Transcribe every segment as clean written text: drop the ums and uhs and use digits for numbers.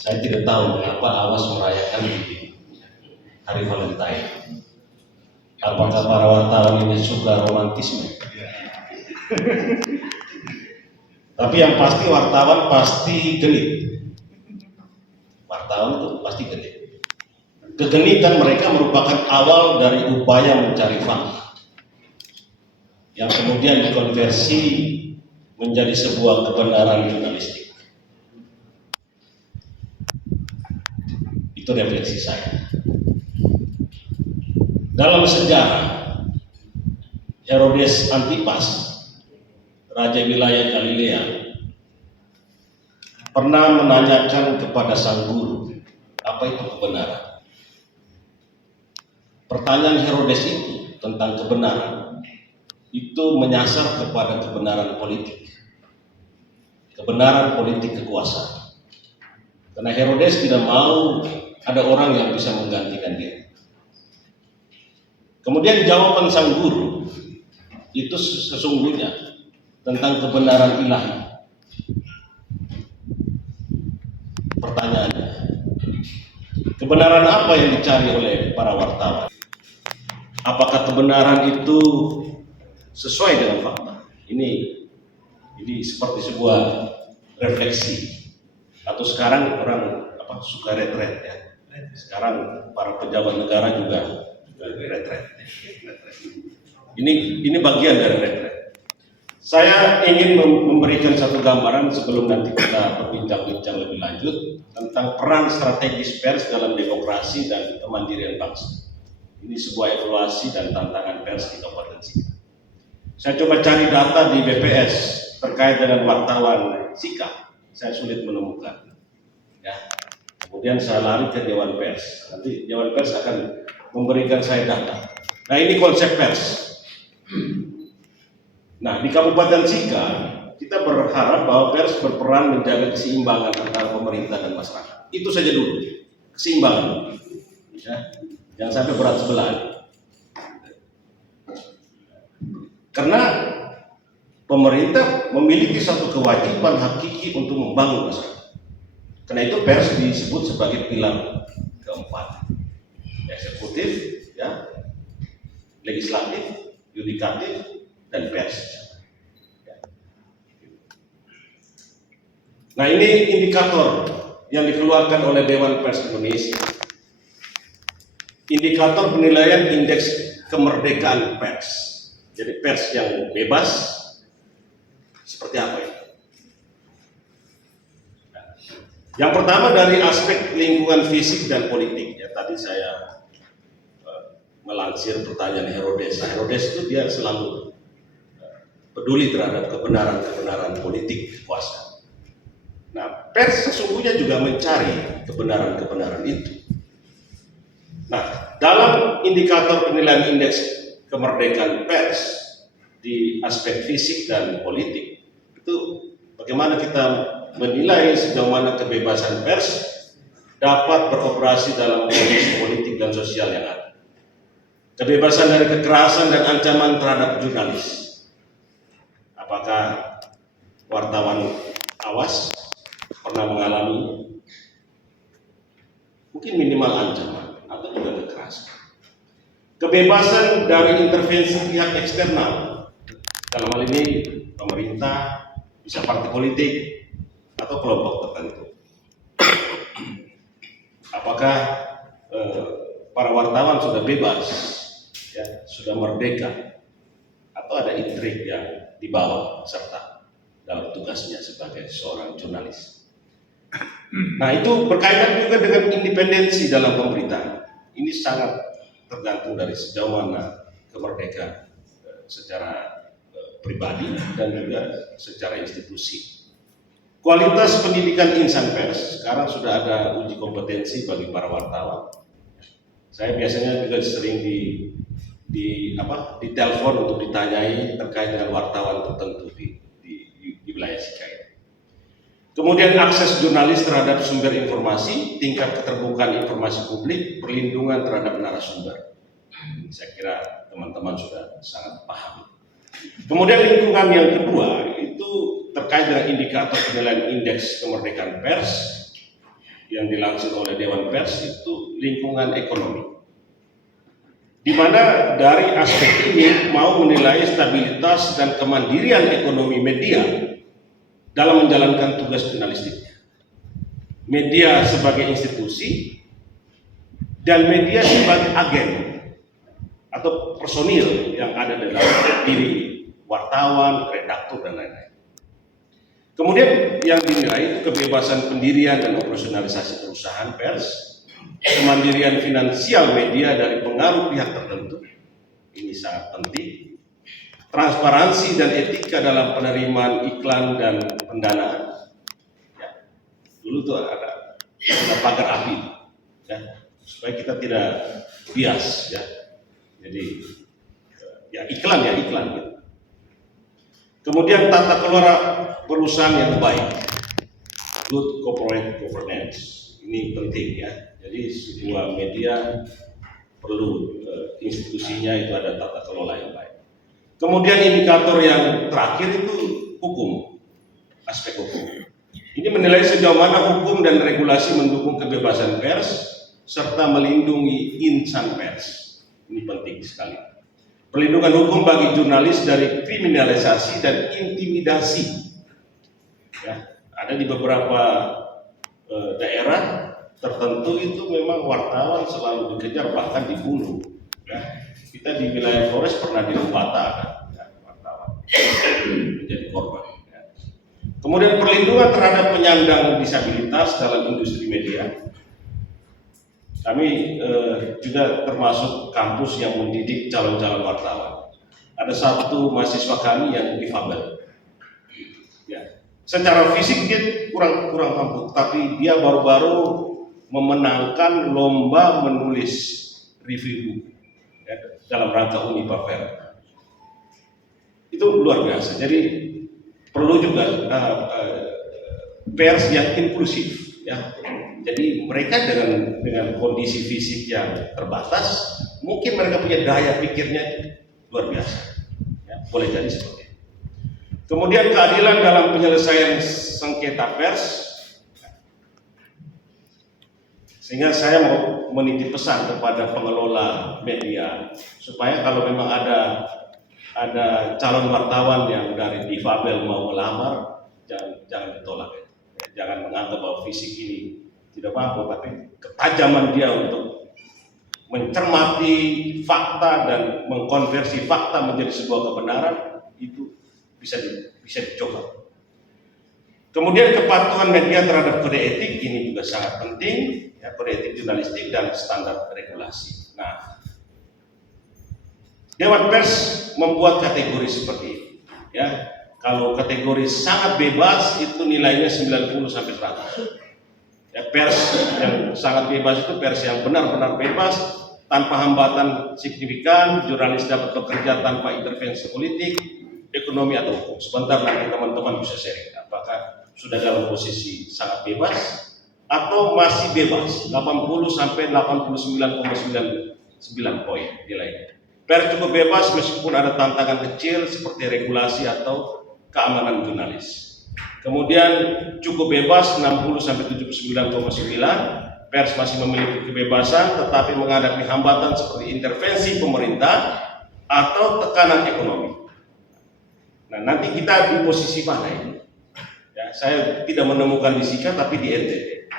Saya tidak tahu mengapa Awas merayakan di hari Valentine. Apakah para wartawan ini suka romantisme? Tapi yang pasti wartawan pasti genit. Wartawan itu pasti genit. Kegenitan mereka merupakan awal dari upaya mencari fakta yang kemudian dikonversi menjadi sebuah kebenaran jurnalistik. Itu refleksi saya. Dalam sejarah, Herodes Antipas, raja wilayah Galilea, pernah menanyakan kepada sang guru, apa itu kebenaran? Pertanyaan Herodes itu tentang kebenaran itu menyasar kepada kebenaran politik kekuasaan. Karena Herodes tidak mau ada orang yang bisa menggantikan dia. Kemudian jawaban sang guru itu sesungguhnya tentang kebenaran ilahi. Pertanyaannya, kebenaran apa yang dicari oleh para wartawan? Apakah kebenaran itu sesuai dengan fakta? Ini seperti sebuah refleksi. Atau sekarang orang suka retret ya. Sekarang para pejabat negara juga retret. Ini bagian dari retret. Saya ingin memberikan satu gambaran sebelum nanti kita berbincang-bincang lebih lanjut tentang peran strategis pers dalam demokrasi dan kemandirian bangsa. Ini sebuah evaluasi dan tantangan pers di Kabupaten Sika. Saya coba cari data di BPS terkait dengan wartawan Sika. Saya sulit menemukan. Ya. Kemudian saya lari ke Dewan Pers. Nanti Dewan Pers akan memberikan saya data. Nah, ini konsep pers. Nah, di Kabupaten Sika kita berharap bahwa pers berperan menjaga keseimbangan antara pemerintah dan masyarakat. Itu saja dulu, keseimbangan. Ya. Jangan sampai berat sebelah. Karena pemerintah memiliki satu kewajiban hakiki untuk membangun masyarakat. Karena itu pers disebut sebagai pilar keempat. Eksekutif, ya, legislatif, yudikatif, dan pers. Nah, ini indikator yang dikeluarkan oleh Dewan Pers Indonesia. Indikator penilaian indeks kemerdekaan pers. Jadi pers yang bebas seperti apa ya? Yang pertama dari aspek lingkungan fisik dan politik. Ya, tadi saya melansir pertanyaan Herodes. Nah, Herodes itu dia selalu peduli terhadap kebenaran politik kekuasaan. Nah, pers sesungguhnya juga mencari kebenaran itu. Nah, dalam indikator penilaian indeks kemerdekaan pers di aspek fisik dan politik, itu bagaimana kita menilai sejauh mana kebebasan pers dapat beroperasi dalam kondisi politik dan sosial yang ada. Kebebasan dari kekerasan dan ancaman terhadap jurnalis. Apakah wartawan Awas pernah mengalami mungkin minimal ancaman atau juga kekerasan? Kebebasan dari intervensi pihak eksternal, dalam hal ini pemerintah, bisa partai politik atau kelompok tertentu. Apakah para wartawan sudah bebas, ya, sudah merdeka, atau ada intrik yang dibawa serta dalam tugasnya sebagai seorang jurnalis? Nah, itu berkaitan juga dengan independensi dalam pemberitaan. Ini sangat tergantung dari sejauh mana kemerdekaan secara pribadi dan juga secara institusi. Kualitas pendidikan insan pers, sekarang sudah ada uji kompetensi bagi para wartawan. Saya biasanya juga sering ditelepon untuk ditanyai terkait dengan wartawan tertentu di wilayah Sika. Kemudian akses jurnalis terhadap sumber informasi, tingkat keterbukaan informasi publik, perlindungan terhadap narasumber. Saya kira teman-teman sudah sangat paham. Kemudian lingkungan yang kedua itu terkait dengan indikator penilaian indeks kemerdekaan pers. yang dilansir oleh Dewan Pers itu lingkungan ekonomi, di mana dari aspek ini mau menilai stabilitas dan kemandirian ekonomi media dalam menjalankan tugas jurnalistiknya. Media sebagai institusi dan media sebagai agen atau personil yang ada dalam diri wartawan, redaktur, dan lain-lain. Kemudian yang dinilai itu kebebasan pendirian dan operasionalisasi perusahaan pers, kemandirian finansial media dari pengaruh pihak tertentu, ini sangat penting, transparansi dan etika dalam penerimaan iklan dan pendanaan. Ya, dulu tuh ada pagar api, ya, supaya kita tidak bias, ya. Jadi ya iklan gitu. Kemudian tata kelola perusahaan yang baik, good corporate governance, ini penting ya. Jadi sebuah media perlu institusinya itu ada tata kelola yang baik. Kemudian indikator yang terakhir itu hukum, aspek hukum. Ini menilai sejauh mana hukum dan regulasi mendukung kebebasan pers serta melindungi insan pers. Ini penting sekali. Perlindungan hukum bagi jurnalis dari kriminalisasi dan intimidasi. Ya, ada di beberapa daerah tertentu itu memang wartawan selalu dikejar bahkan dibunuh. Ya, kita di wilayah Flores pernah di Lembata ya, wartawan menjadi korban. Ya. Kemudian perlindungan terhadap penyandang disabilitas dalam industri media. Kami juga termasuk kampus yang mendidik calon-calon wartawan. Ada satu mahasiswa kami yang difabel. Ya. Secara fisik dia kurang mampu, tapi dia baru-baru memenangkan lomba menulis review buku ya, dalam rangka Unipa Fair. Itu luar biasa. Jadi perlu juga pers yang inklusif, ya. Jadi mereka dengan kondisi fisik yang terbatas, mungkin mereka punya daya pikirnya luar biasa. Ya, boleh jadi seperti itu. Kemudian keadilan dalam penyelesaian sengketa pers. Sehingga saya mau menitip pesan kepada pengelola media supaya kalau memang ada calon wartawan yang dari difabel mau melamar, jangan ditolak. Ya. Jangan menganggap bahwa fisik ini tidak mampu, tapi ketajaman dia untuk mencermati fakta dan mengkonversi fakta menjadi sebuah kebenaran itu bisa dicoba. Kemudian kepatuhan media terhadap kode etik ini juga sangat penting, ya, kode etik jurnalistik dan standar regulasi. Nah, Dewan Pers membuat kategori seperti ini. Ya, kalau kategori sangat bebas itu nilainya 90 sampai 100. Ya, pers yang sangat bebas itu pers yang benar-benar bebas tanpa hambatan signifikan, jurnalis dapat bekerja tanpa intervensi politik, ekonomi atau hukum. Sebentar nanti teman-teman bisa sharing apakah sudah dalam posisi sangat bebas atau masih bebas 80 sampai 89,99 poin nilainya. Pers cukup bebas meskipun ada tantangan kecil seperti regulasi atau keamanan jurnalis. Kemudian cukup bebas 60 sampai 79,9, pers masih memiliki kebebasan tetapi menghadapi hambatan seperti intervensi pemerintah atau tekanan ekonomi. Nah, nanti kita di posisi mana ini? Ya, saya tidak menemukan di SIKA tapi di NTT.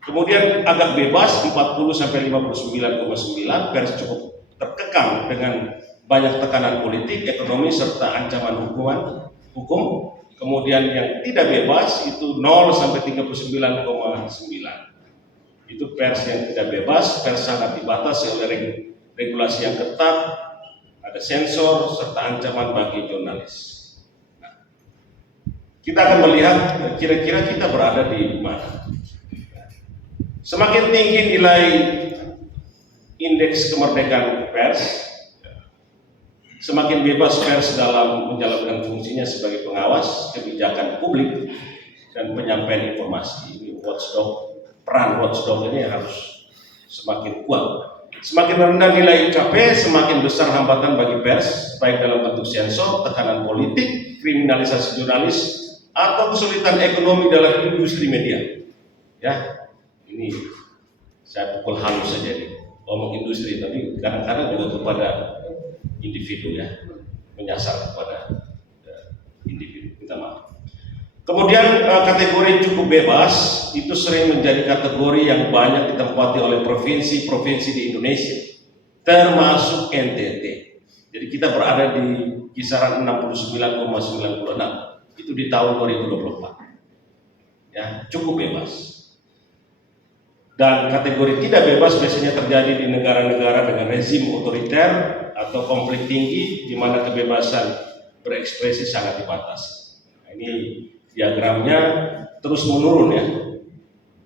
Kemudian agak bebas 40 sampai 59,9, pers cukup terkekang dengan banyak tekanan politik, ekonomi serta ancaman hukum. Kemudian yang tidak bebas itu 0 sampai 39,9. Itu pers yang tidak bebas, pers sangat dibatasi oleh regulasi yang ketat, ada sensor serta ancaman bagi jurnalis. Nah, kita akan melihat kira-kira kita berada di mana. Semakin tinggi nilai indeks kemerdekaan pers, semakin bebas pers dalam menjalankan fungsinya sebagai pengawas kebijakan publik dan penyampaian informasi. Ini watchdog, peran watchdog ini harus semakin kuat. Semakin rendah nilai IKP, semakin besar hambatan bagi pers, baik dalam bentuk sensor, tekanan politik, kriminalisasi jurnalis, atau kesulitan ekonomi dalam industri media. Ya, ini saya pukul halus saja nih, ngomong industri, tapi kadang-kadang juga kepada individu ya, menyasar kepada individu. Minta maaf. Kemudian kategori cukup bebas itu sering menjadi kategori yang banyak ditempati oleh provinsi-provinsi di Indonesia, termasuk NTT. Jadi kita berada di kisaran 69,96 itu di tahun 2024. Ya, cukup bebas. Dan kategori tidak bebas biasanya terjadi di negara-negara dengan rezim otoriter atau konflik tinggi di mana kebebasan berekspresi sangat dibatasi. Nah, ini diagramnya terus menurun ya.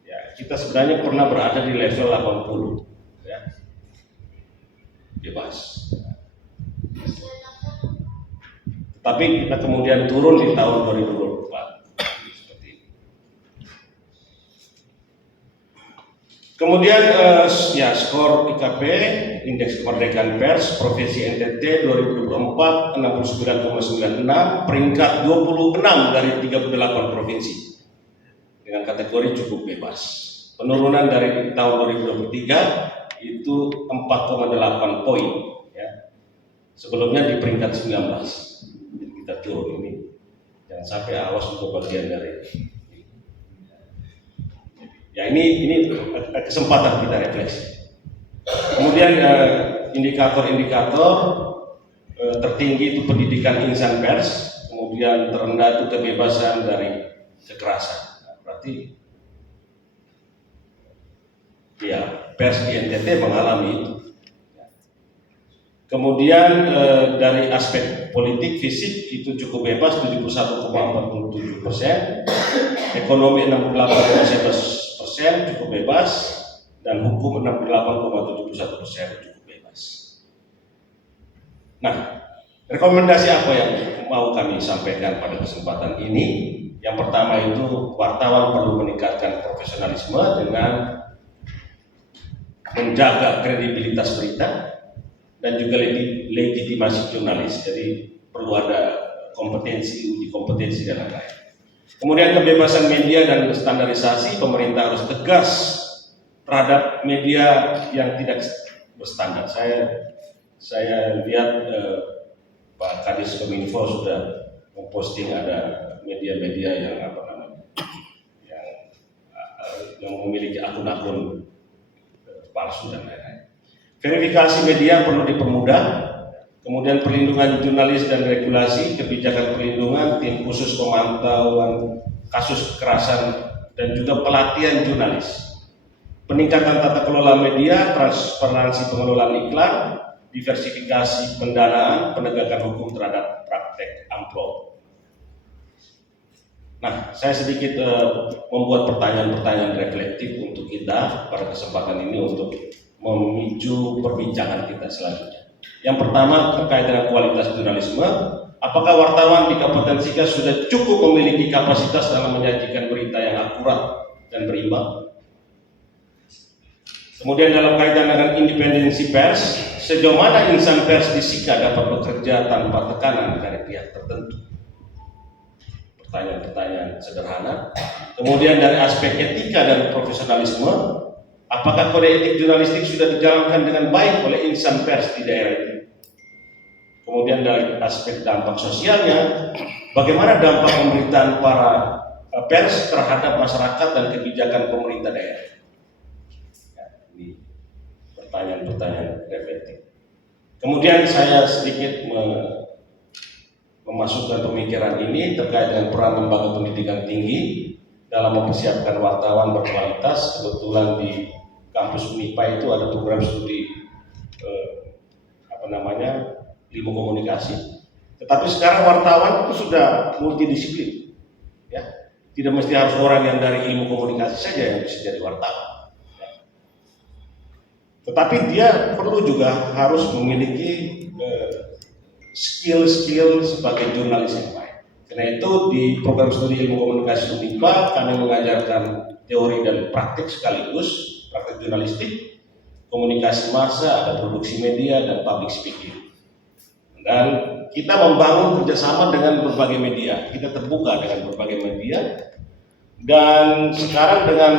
Ya, kita sebenarnya pernah berada di level 80 ya. Bebas. Tapi kita kemudian turun di tahun 2024. Kemudian ya skor IKP, Indeks Kemerdekaan Pers, Provinsi NTT 2024 69,96, peringkat 26 dari 38 provinsi dengan kategori cukup bebas. Penurunan dari tahun 2023 itu 4,8 poin. Ya. Sebelumnya di peringkat 19, jadi kita turun ini. Jangan sampai awas untuk bagian dari. Ya ini kesempatan kita refleksi. Kemudian indikator-indikator tertinggi itu pendidikan insan pers, kemudian terendah itu kebebasan dari kekerasan. Nah, berarti ya pers di NTT mengalami itu. Kemudian dari aspek politik fisik itu cukup bebas 71,47%, ekonomi 68,11%. Cukup bebas, dan hukum 68,71% cukup bebas. Nah, rekomendasi apa yang mau kami sampaikan pada kesempatan ini? Yang pertama itu wartawan perlu meningkatkan profesionalisme dengan menjaga kredibilitas berita dan juga legitimasi jurnalis. Jadi perlu ada kompetensi, uji kompetensi dan lain-lain. Kemudian kebebasan media dan standarisasi, pemerintah harus tegas terhadap media yang tidak berstandar. Saya lihat Pak Kadis Kominfo sudah memposting ada media-media yang yang memiliki akun-akun palsu dan lain-lain. Verifikasi media perlu dipermudah. Kemudian perlindungan jurnalis dan regulasi, kebijakan perlindungan, tim khusus pemantauan kasus kekerasan, dan juga pelatihan jurnalis. Peningkatan tata kelola media, transparansi pengelolaan iklan, diversifikasi pendanaan, penegakan hukum terhadap praktek amplop. Nah, saya sedikit membuat pertanyaan-pertanyaan reflektif untuk kita pada kesempatan ini untuk memicu perbincangan kita selanjutnya. Yang pertama terkait dengan kualitas jurnalisme, apakah wartawan di Kabupaten Sika sudah cukup memiliki kapasitas dalam menyajikan berita yang akurat dan berimbang? Kemudian dalam kaitan dengan independensi pers, sejauh mana insan pers di Sika dapat bekerja tanpa tekanan dari pihak tertentu? Pertanyaan-pertanyaan sederhana. Kemudian dari aspek etika dan profesionalisme, apakah kode etik jurnalistik sudah dijalankan dengan baik oleh insan pers di daerah ini? Kemudian dari aspek dampak sosialnya, bagaimana dampak pemberitaan para pers terhadap masyarakat dan kebijakan pemerintah daerah? Ya, ini pertanyaan-pertanyaan reflektif. Kemudian saya sedikit memasukkan pemikiran ini terkait dengan peran lembaga pendidikan tinggi dalam mempersiapkan wartawan berkualitas. Kebetulan di kampus Unipa itu ada program studi ilmu komunikasi. Tetapi sekarang wartawan itu sudah multidisiplin, ya. Tidak mesti harus orang yang dari ilmu komunikasi saja yang bisa jadi wartawan. Ya. Tetapi dia perlu juga harus memiliki skill-skill sebagai jurnalis yang baik. Karena itu di program studi ilmu komunikasi Unipa kami mengajarkan teori dan praktik sekaligus, praktik jurnalistik, komunikasi massa, ada produksi media dan public speaking. Dan kita membangun kerjasama dengan berbagai media. Kita terbuka dengan berbagai media Dan sekarang dengan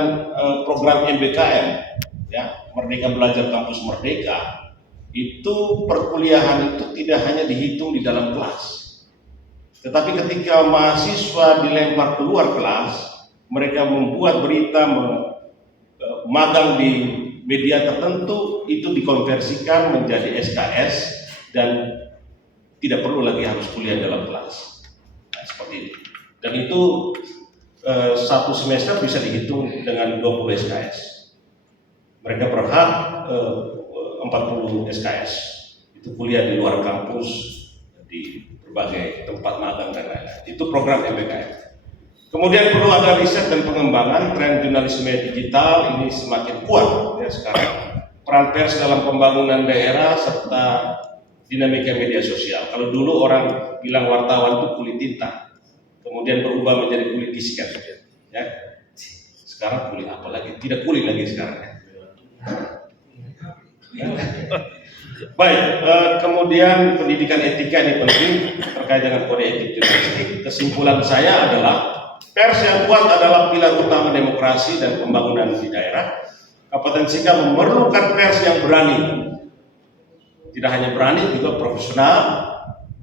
program MBKM, ya, Merdeka Belajar Kampus Merdeka, itu perkuliahan itu tidak hanya dihitung di dalam kelas, tetapi ketika mahasiswa dilempar keluar kelas, mereka membuat berita, magang di media tertentu, itu dikonversikan menjadi SKS dan tidak perlu lagi harus kuliah dalam kelas. Nah, seperti itu. Dan itu satu semester bisa dihitung dengan 20 SKS. Mereka berhak 40 SKS. Itu kuliah di luar kampus, di berbagai tempat magang dan lain-lain. Itu program MBKM. Kemudian perlu ada riset dan pengembangan. Tren jurnalisme digital ini semakin kuat ya sekarang. Peran pers dalam pembangunan daerah serta dinamika media sosial. Kalau dulu orang bilang wartawan itu kulit tinta, kemudian berubah menjadi kulit disket, ya. Sekarang kulit apa lagi? Tidak kulit lagi sekarang. Ya. Baik, kemudian pendidikan etika ini penting terkait dengan kode etik jurnalistik. Kesimpulan saya adalah pers yang kuat adalah pilar utama demokrasi dan pembangunan di daerah. Kabupaten Sika memerlukan pers yang berani, tidak hanya berani, juga profesional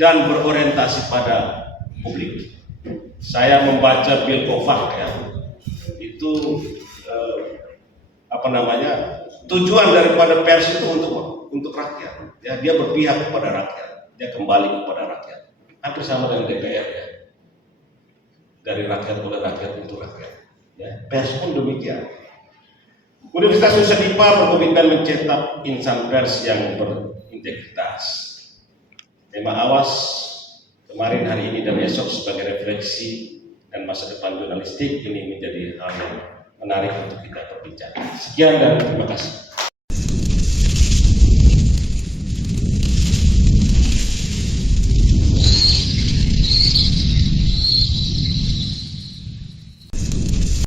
dan berorientasi pada publik. Saya membaca Bill Kovac, ya, itu tujuan daripada pers itu untuk rakyat. Ya, dia berpihak kepada rakyat, dia kembali kepada rakyat. Hampir sama dengan DPR, ya. Dari rakyat oleh rakyat untuk rakyat. Ya, pers pun demikian. Universitas Nusa Dipa berkomitmen mencetak insan pers yang berintegritas. Tema awas kemarin, hari ini, dan esok sebagai refleksi dan masa depan jurnalistik ini menjadi hal yang menarik untuk kita perbincangkan. Sekian dan terima kasih.